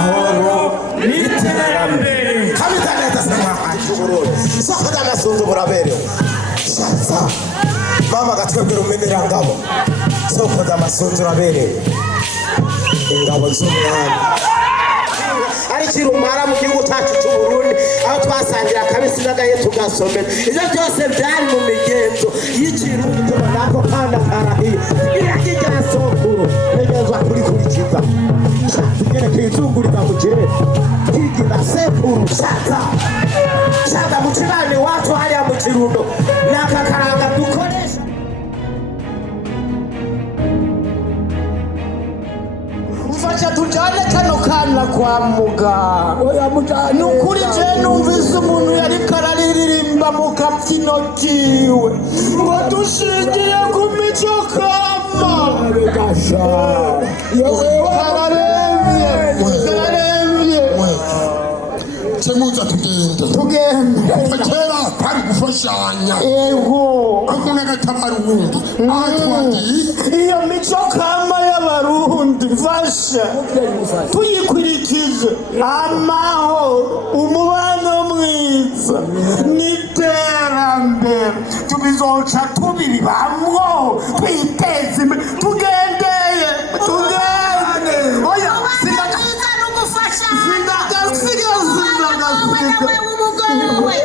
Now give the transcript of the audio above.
amahoro n'iterambere kamita leta samahacu Burundi soko d'amasunzu buraberewe shatsa mama gatwebwera umenerangabo soko d'amasunzu uraberewe ingabo z'umwami ari kirumara mu gihugu cyacu cy'u Burundi aho twasangira kabisi n'agaye tugasomera ivyo byose byari mu migenzo y'ikirundi tubonako kandi akarahiye irakijya sokuru negezwa kurikurikiza tugere kwizungurika mu kirere kigira sekuru shaka mu kibane wacu hariya mu kirundo n'akakaranga dukoresha mfasha tujane kano kana kwa muganga nukuri je numvise umuntu yari kararirimba mu kabyino kiwe ngo dushingiye ku mico kama gasha yewe kararemye Chemuza tugenda kera kwari gufashanya ego akunega tabarundi atwagi iyo mico kama y'abarundi fasha tuyikurikije amahoro umubano mwiza n'iterambere tubizoca tubibamwo twiteze imbere tugendeye oya sindaza no gufasha sindaga umugore we